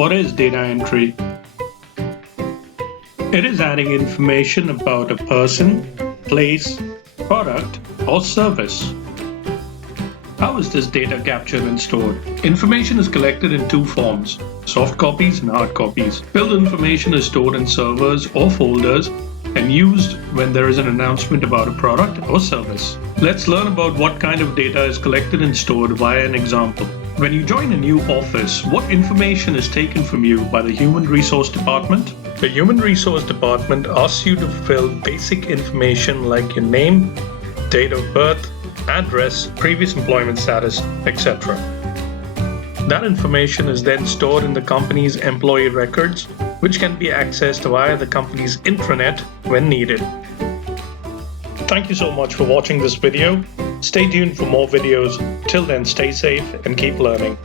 What is data entry? It is adding information about a person, place, product, or service. How is this data captured and stored? Information is collected in two forms, soft copies and hard copies. Built information is stored in servers or folders and used when there is an announcement about a product or service. Let's learn about what kind of data is collected and stored via an example. When you join a new office, what information is taken from you by the Human Resource Department? The Human Resource Department asks you to fill basic information like your name, date of birth, address, previous employment status, etc. That information is then stored in the company's employee records, which can be accessed via the company's intranet when needed. Thank you so much for watching this video. Stay tuned for more videos. Till then, stay safe and keep learning.